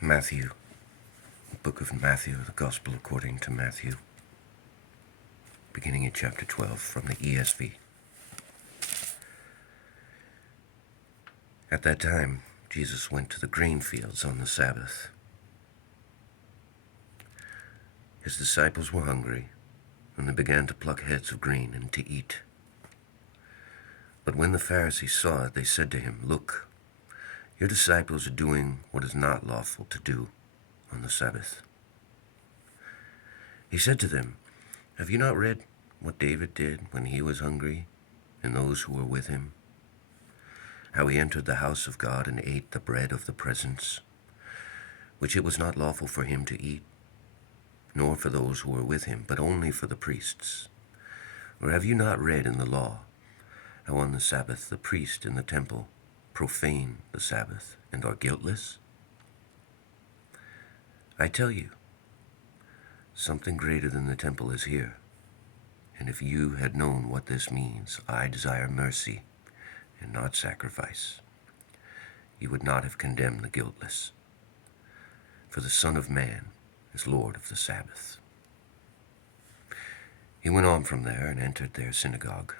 Matthew, the book of Matthew, the Gospel according to Matthew, beginning at chapter 12 from the ESV. At that time, Jesus went to the grain fields on the Sabbath. His disciples were hungry, and they began to pluck heads of grain and to eat. But when the Pharisees saw it, they said to him, "Look, your disciples are doing what is not lawful to do on the Sabbath." He said to them, "Have you not read what David did when he was hungry, and those who were with him? How he entered the house of God and ate the bread of the presence, which it was not lawful for him to eat, nor for those who were with him, but only for the priests. Or have you not read in the law how on the Sabbath the priest in the temple profane the Sabbath and are guiltless? I tell you, something greater than the temple is here. And if you had known what this means, I desire mercy and not sacrifice, you would not have condemned the guiltless. For the Son of Man is Lord of the Sabbath." He went on from there and entered their synagogue.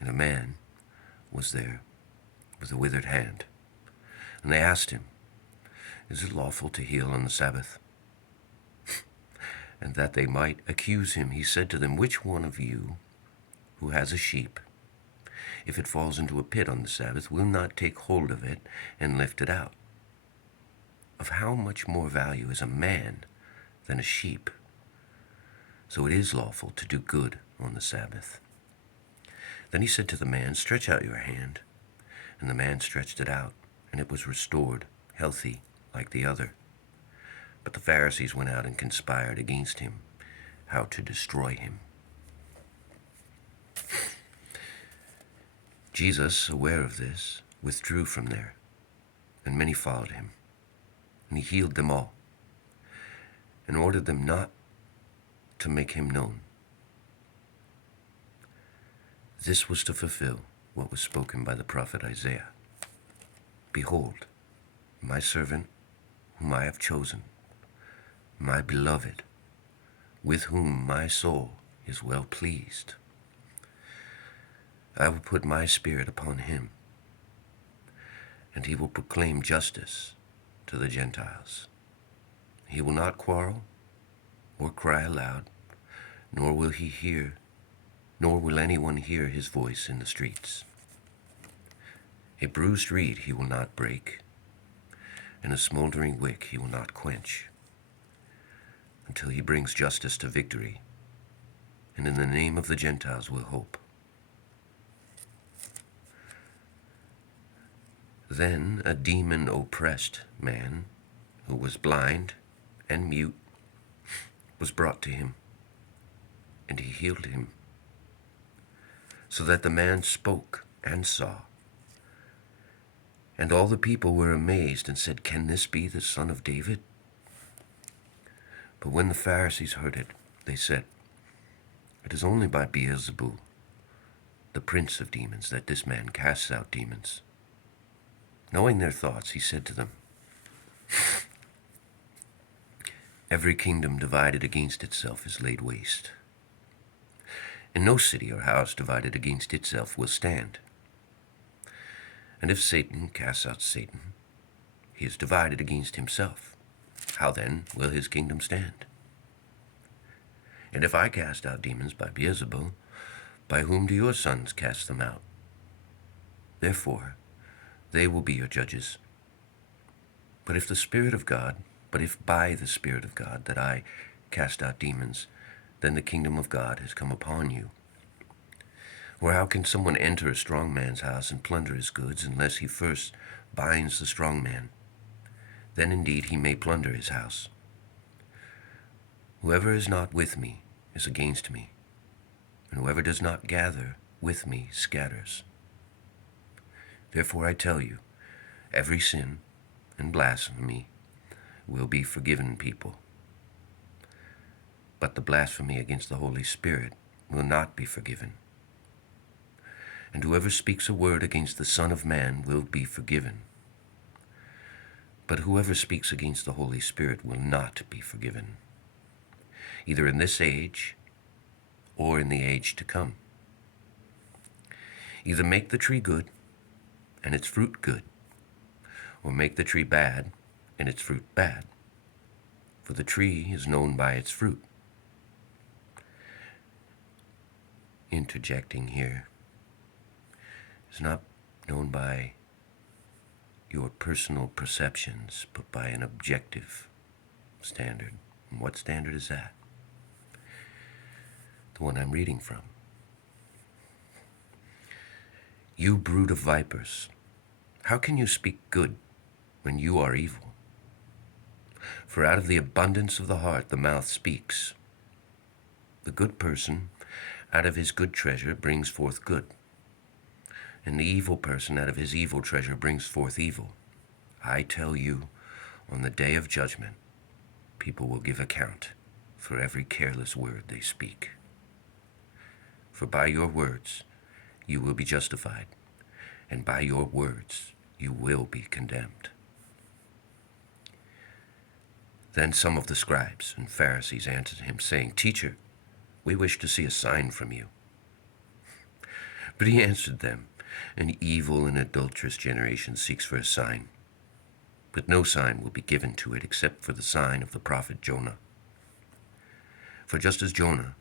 And a man was there with a withered hand. And they asked him, "Is it lawful to heal on the Sabbath?" And that they might accuse him, he said to them, "Which one of you who has a sheep, if it falls into a pit on the Sabbath, will not take hold of it and lift it out? Of how much more value is a man than a sheep? So it is lawful to do good on the Sabbath." Then he said to the man, "Stretch out your hand." And the man stretched it out, and it was restored, healthy like the other. But the Pharisees went out and conspired against him, how to destroy him. Jesus, aware of this, withdrew from there, and many followed him. And he healed them all, and ordered them not to make him known. This was to fulfill what was spoken by the prophet Isaiah. "Behold, my servant, whom I have chosen, my beloved, with whom my soul is well pleased. I will put my spirit upon him, and he will proclaim justice to the Gentiles. He will not quarrel or cry aloud, nor will anyone hear his voice in the streets. A bruised reed he will not break, and a smoldering wick he will not quench, until he brings justice to victory, and in the name of the Gentiles will hope." Then a demon-oppressed man, who was blind and mute, was brought to him, and he healed him, so that the man spoke and saw. And all the people were amazed and said, "Can this be the Son of David?" But when the Pharisees heard it, they said, "It is only by Beelzebul, the prince of demons, that this man casts out demons." Knowing their thoughts, he said to them, "Every kingdom divided against itself is laid waste, and no city or house divided against itself will stand. And if Satan casts out Satan, he is divided against himself. How then will his kingdom stand? And if I cast out demons by Beelzebul, by whom do your sons cast them out? Therefore, they will be your judges. But if by the Spirit of God that I cast out demons, then the kingdom of God has come upon you. Or how can someone enter a strong man's house and plunder his goods unless he first binds the strong man? Then indeed he may plunder his house. Whoever is not with me is against me, and whoever does not gather with me scatters. Therefore I tell you, every sin and blasphemy will be forgiven people, but the blasphemy against the Holy Spirit will not be forgiven. And whoever speaks a word against the Son of Man will be forgiven. But whoever speaks against the Holy Spirit will not be forgiven, either in this age or in the age to come. Either make the tree good and its fruit good, or make the tree bad and its fruit bad. For the tree is known by its fruit. Interjecting here, is not known by your personal perceptions, but by an objective standard. And what standard is that? The one I'm reading from. You brood of vipers, how can you speak good when you are evil? For out of the abundance of the heart the mouth speaks. The good person out of his good treasure brings forth good, and the evil person out of his evil treasure brings forth evil. I tell you, on the day of judgment, people will give account for every careless word they speak. For by your words you will be justified, and by your words you will be condemned. Then some of the scribes and Pharisees answered him, saying, Teacher, we wish to see a sign from you. But he answered them, An evil and adulterous generation seeks for a sign, but no sign will be given to it except for the sign of the prophet Jonah. For just as Jonah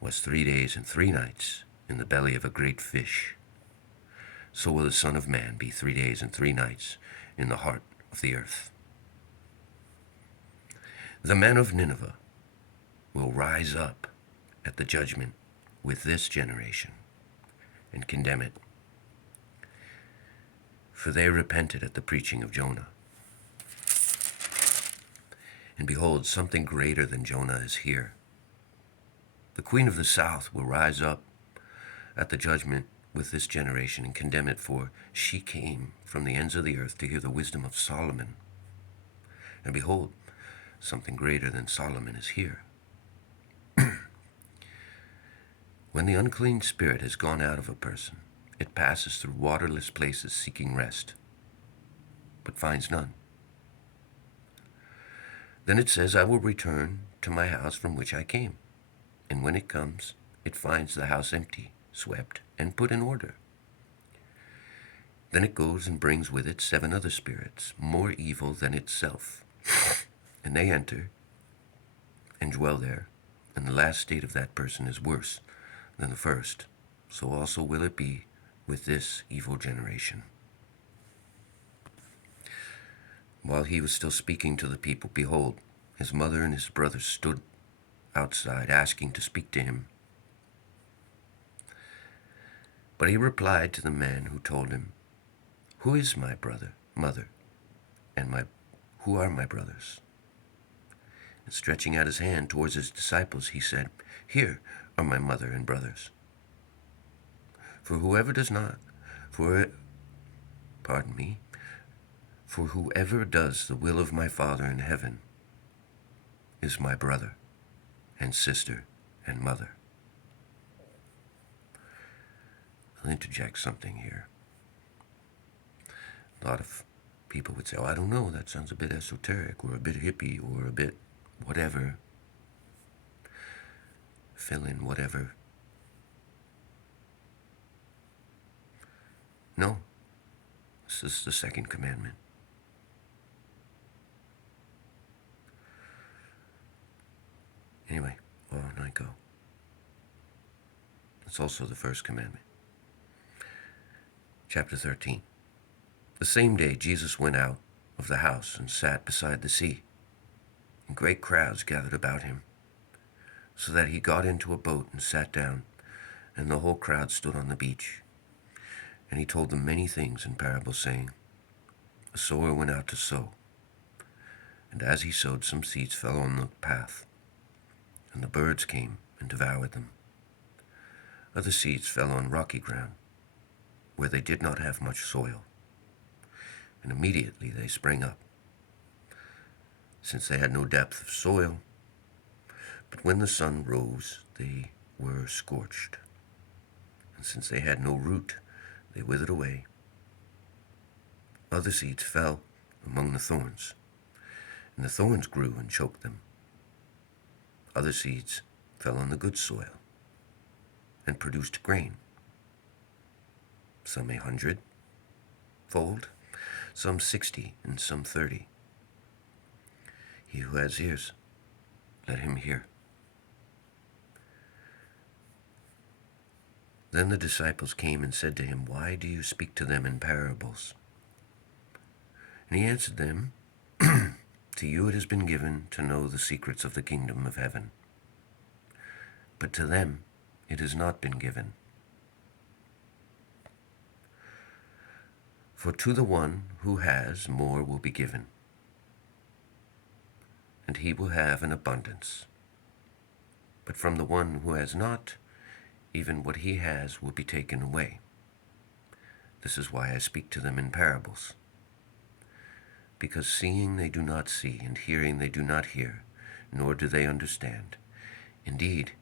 was 3 days and 3 nights in the belly of a great fish, so will the Son of Man be 3 days and 3 nights in the heart of the earth. The men of Nineveh will rise up at the judgment with this generation and condemn it, for they repented at the preaching of Jonah. And behold, something greater than Jonah is here. The queen of the south will rise up at the judgment with this generation and condemn it, for she came from the ends of the earth to hear the wisdom of Solomon. And behold, something greater than Solomon is here. When the unclean spirit has gone out of a person, it passes through waterless places seeking rest, but finds none. Then it says, I will return to my house from which I came. And when it comes, it finds the house empty, swept, and put in order. Then it goes and brings with it 7 other spirits, more evil than itself. And they enter and dwell there, and the last state of that person is worse than the first. So also will it be with this evil generation. While he was still speaking to the people, behold, his mother and his brothers stood outside, asking to speak to him. But he replied to the man who told him, Who is my mother, and who are my brothers? And stretching out his hand towards his disciples, he said, Here are my mother and brothers. For whoever does the will of my Father in heaven is my brother and sister and mother. I'll interject something here. A lot of people would say, I don't know, that sounds a bit esoteric or a bit hippie or a bit whatever. Fill in whatever. No, this is the second commandment. Anyway, on I go. It's also the first commandment. Chapter 13. The same day Jesus went out of the house and sat beside the sea, and great crowds gathered about him, so that he got into a boat and sat down, and the whole crowd stood on the beach. And he told them many things in parables, saying, A sower went out to sow, and as he sowed, some seeds fell on the path, and the birds came and devoured them. Other seeds fell on rocky ground, where they did not have much soil, and immediately they sprang up, since they had no depth of soil. But when the sun rose, they were scorched, and since they had no root, they withered away. Other seeds fell among the thorns, and the thorns grew and choked them. Other seeds fell on the good soil and produced grain, some 100-fold, some 60, and some 30. He who has ears, let him hear. Then the disciples came and said to him, "Why do you speak to them in parables?" And he answered them, "To you it has been given to know the secrets of the kingdom of heaven, but to them it has not been given. For to the one who has, more will be given, and he will have an abundance. But from the one who has not, even what he has will be taken away. This is why I speak to them in parables. Because seeing they do not see, and hearing they do not hear, nor do they understand. Indeed,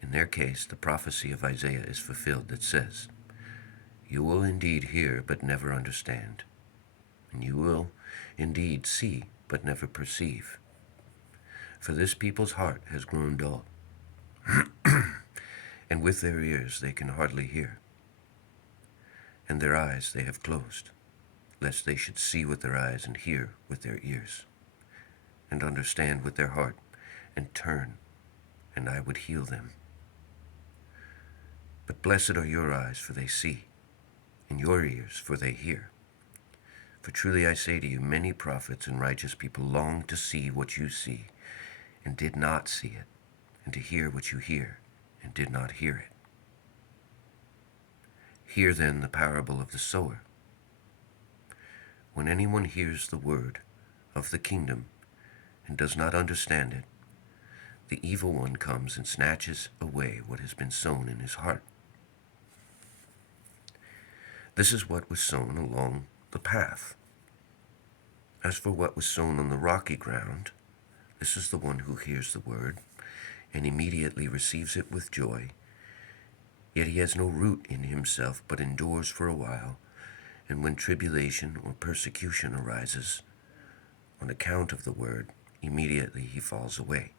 in their case the prophecy of Isaiah is fulfilled that says, 'You will indeed hear, but never understand, and you will indeed see, but never perceive. For this people's heart has grown dull, and with their ears they can hardly hear, and their eyes they have closed, lest they should see with their eyes and hear with their ears, and understand with their heart, and turn, and I would heal them. But blessed are your eyes, for they see, and your ears, for they hear. For truly I say to you, many prophets and righteous people longed to see what you see, and did not see it, and to hear what you hear, and did not hear it. Hear then the parable of the sower. When anyone hears the word of the kingdom and does not understand it, the evil one comes and snatches away what has been sown in his heart. This is what was sown along the path. As for what was sown on the rocky ground, this is the one who hears the word and immediately receives it with joy. Yet he has no root in himself, but endures for a while. And when tribulation or persecution arises on account of the word, immediately he falls away.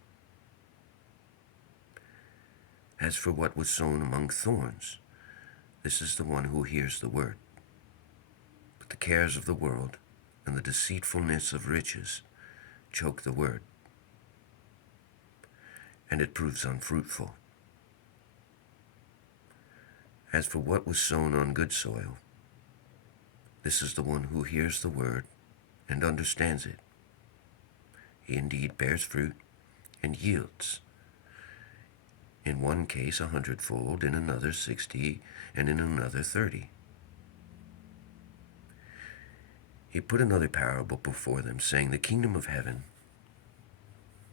As for what was sown among thorns, this is the one who hears the word. But the cares of the world and the deceitfulness of riches choke the word, and it proves unfruitful. As for what was sown on good soil, this is the one who hears the word and understands it. He indeed bears fruit and yields, in one case 100-fold, in another 60, and in another 30. He put another parable before them, saying, The kingdom of heaven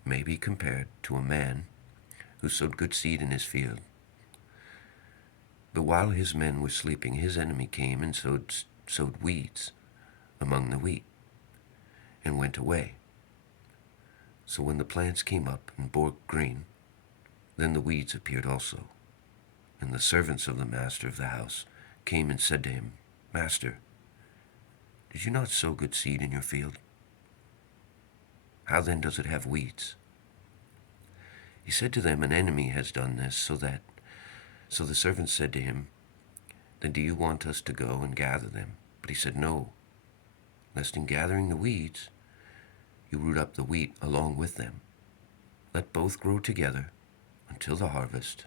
may be compared to a man who sowed good seed in his field. But while his men were sleeping, his enemy came and sowed weeds among the wheat, and went away. So when the plants came up and bore grain, then the weeds appeared also. And the servants of the master of the house came and said to him, Master, did you not sow good seed in your field? How then does it have weeds? He said to them, An enemy has done this, So the servants said to him, Then do you want us to go and gather them? But he said, No, lest in gathering the weeds, you root up the wheat along with them. Let both grow together until the harvest.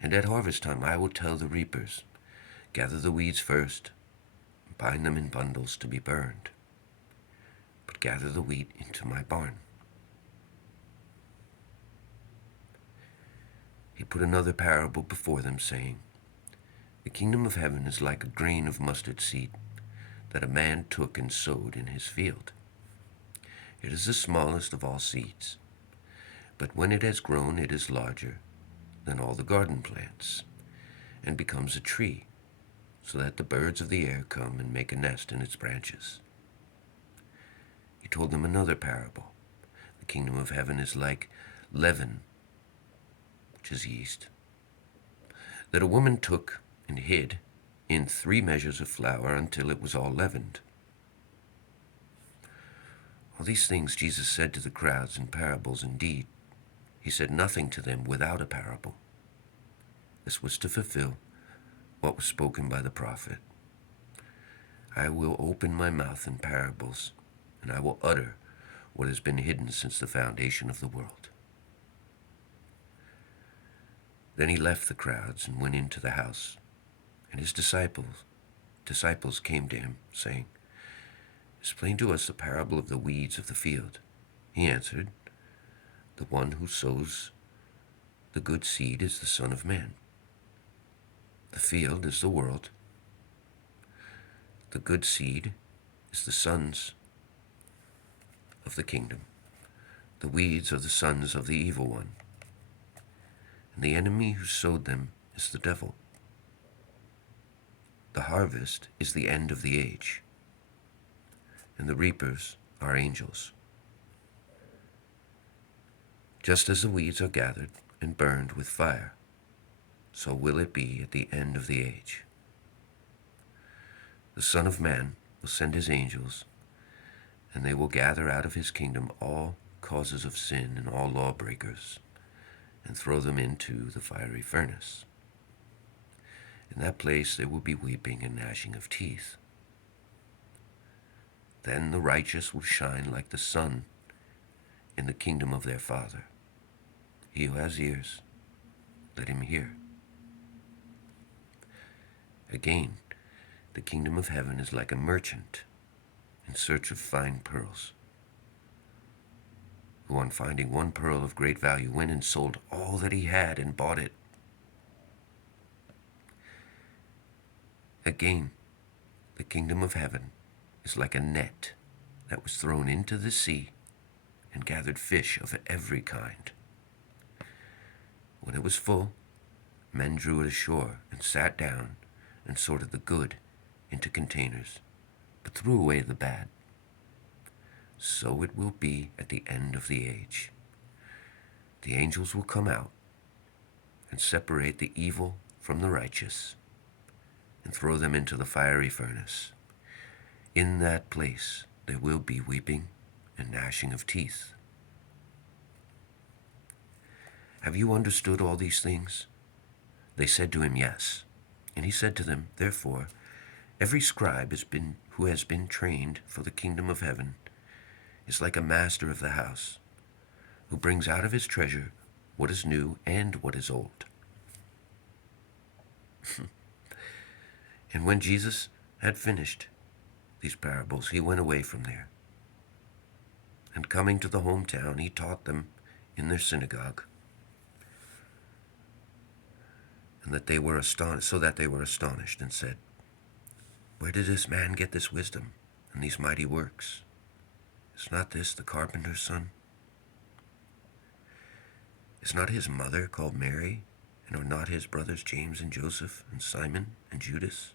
And at harvest time I will tell the reapers, Gather the weeds first, and bind them in bundles to be burned, but gather the wheat into my barn. He put another parable before them, saying, The kingdom of heaven is like a grain of mustard seed that a man took and sowed in his field. It is the smallest of all seeds, but when it has grown, it is larger than all the garden plants, and becomes a tree, so that the birds of the air come and make a nest in its branches. He told them another parable. The kingdom of heaven is like leaven, which is yeast, that a woman took and hid in 3 measures of flour until it was all leavened. All these things Jesus said to the crowds in parables. Indeed, he said nothing to them without a parable. This was to fulfill what was spoken by the prophet. I will open my mouth in parables, and I will utter what has been hidden since the foundation of the world. Then he left the crowds and went into the house, and his disciples came to him, saying, Explain to us the parable of the weeds of the field. He answered, The one who sows the good seed is the Son of Man. The field is the world. The good seed is the sons of the kingdom. The weeds are the sons of the evil one. And the enemy who sowed them is the devil. The harvest is the end of the age, and the reapers are angels. Just as the weeds are gathered and burned with fire, so will it be at the end of the age. The Son of Man will send his angels, and they will gather out of his kingdom all causes of sin and all lawbreakers, and throw them into the fiery furnace. In that place there will be weeping and gnashing of teeth. Then the righteous will shine like the sun in the kingdom of their Father. He who has ears, let him hear. Again, the kingdom of heaven is like a merchant in search of fine pearls, who on finding one pearl of great value went and sold all that he had and bought it. Again, the kingdom of heaven is like a net that was thrown into the sea and gathered fish of every kind. When it was full, men drew it ashore and sat down and sorted the good into containers, but threw away the bad. So it will be at the end of the age. The angels will come out and separate the evil from the righteous and throw them into the fiery furnace. In that place there will be weeping and gnashing of teeth. Have you understood all these things? They said to him, Yes. And he said to them, Therefore, every scribe who has been trained for the kingdom of heaven is like a master of the house, who brings out of his treasure what is new and what is old. And when Jesus had finished these parables, he went away from there. And coming to the hometown, he taught them in their synagogue, and that they were astonished, and said, Where did this man get this wisdom and these mighty works? Is not this the carpenter's son? Is not his mother called Mary, and are not his brothers James and Joseph and Simon and Judas?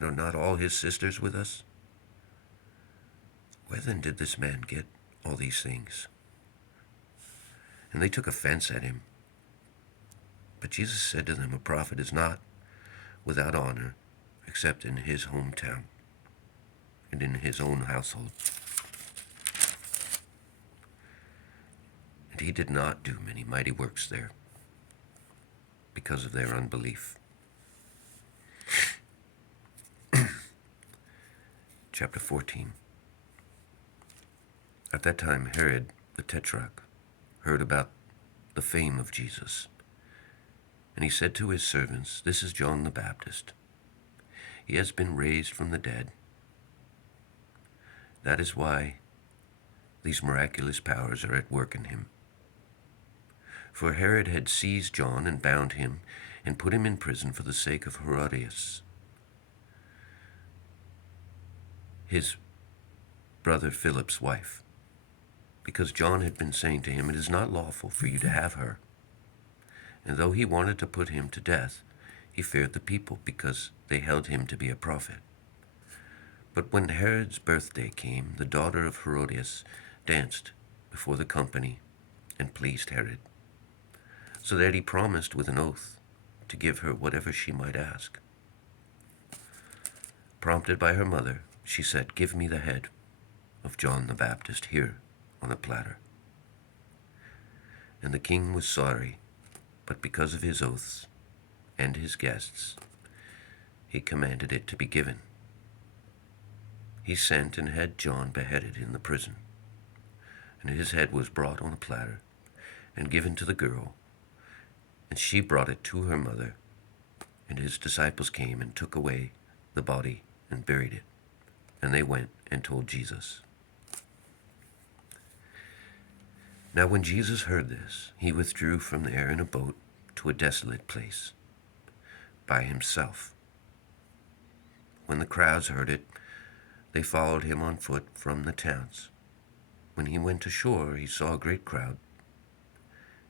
And are not all his sisters with us? Where then did this man get all these things? And they took offense at him. But Jesus said to them, A prophet is not without honor except in his hometown and in his own household. And he did not do many mighty works there because of their unbelief. Chapter 14. At that time Herod the Tetrarch heard about the fame of Jesus, and he said to his servants, This is John the Baptist. He has been raised from the dead. That is why these miraculous powers are at work in him. For Herod had seized John and bound him and put him in prison for the sake of Herodias, his brother Philip's wife, because John had been saying to him, It is not lawful for you to have her. And though he wanted to put him to death, he feared the people, because they held him to be a prophet. But when Herod's birthday came, the daughter of Herodias danced before the company and pleased Herod, so that he promised with an oath to give her whatever she might ask. Prompted by her mother, she said, Give me the head of John the Baptist here on a platter. And the king was sorry, but because of his oaths and his guests, he commanded it to be given. He sent and had John beheaded in the prison, and his head was brought on a platter and given to the girl, and she brought it to her mother, and his disciples came and took away the body and buried it, and they went and told Jesus. Now when Jesus heard this, he withdrew from there in a boat to a desolate place by himself. When the crowds heard it, they followed him on foot from the towns. When he went ashore, he saw a great crowd,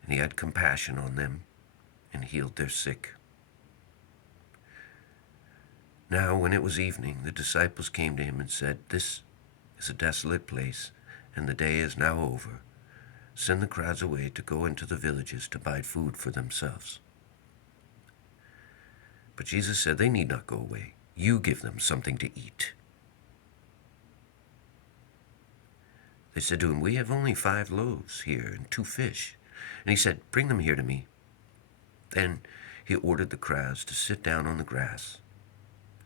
and he had compassion on them and healed their sick. Now when it was evening, the disciples came to him and said, "This is a desolate place, and the day is now over. Send the crowds away to go into the villages to buy food for themselves." But Jesus said, "They need not go away. You give them something to eat." They said to him, "We have only 5 loaves here and 2 fish. And he said, "Bring them here to me." Then he ordered the crowds to sit down on the grass.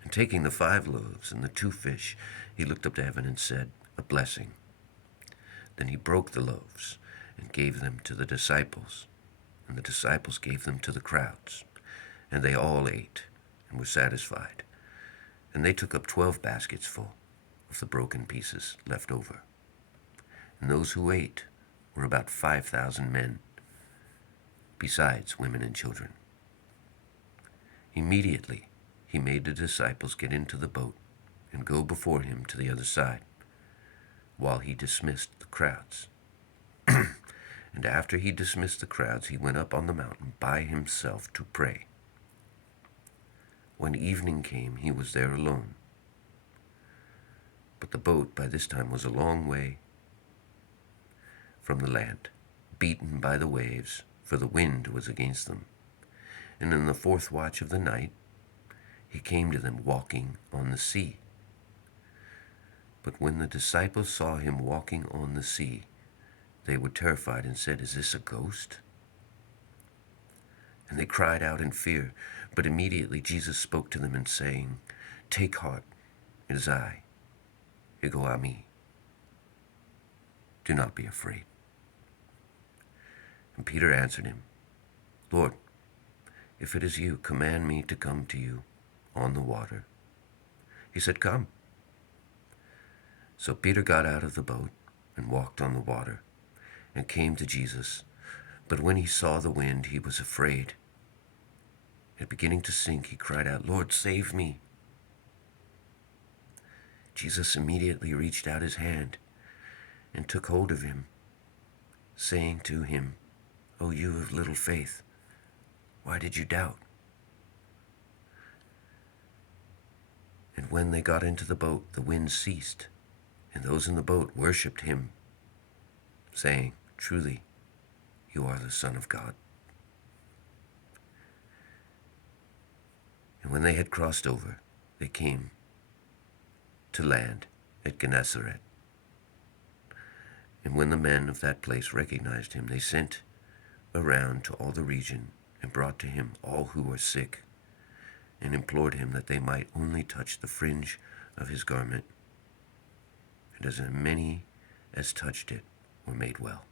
And taking the 5 loaves and the 2 fish, he looked up to heaven and said a blessing. Then he broke the loaves and gave them to the disciples, and the disciples gave them to the crowds. And they all ate and were satisfied. And they took up 12 baskets full of the broken pieces left over. And those who ate were about 5,000 men, besides women and children. Immediately he made the disciples get into the boat and go before him to the other side, while he dismissed the crowds. And after he dismissed the crowds, he went up on the mountain by himself to pray. When evening came, he was there alone. But the boat by this time was a long way from the land, beaten by the waves, for the wind was against them. And in the 4th watch of the night, he came to them walking on the sea. But when the disciples saw him walking on the sea, they were terrified and said, "Is this a ghost?" And they cried out in fear. But immediately Jesus spoke to them and saying, "Take heart, it is I, ego eimi. Do not be afraid." And Peter answered him, "Lord, if it is you, command me to come to you on the water." He said, "Come." So Peter got out of the boat and walked on the water and came to Jesus. But when he saw the wind, he was afraid. And beginning to sink, he cried out, "Lord, save me." Jesus immediately reached out his hand and took hold of him, saying to him, "O you of little faith, why did you doubt?" And when they got into the boat, the wind ceased, and those in the boat worshipped him, saying, "Truly, you are the Son of God." And when they had crossed over, they came to land at Gennesaret. And when the men of that place recognized him, they sent around to all the region and brought to him all who were sick, and implored him that they might only touch the fringe of his garment. And as many as touched it were made well.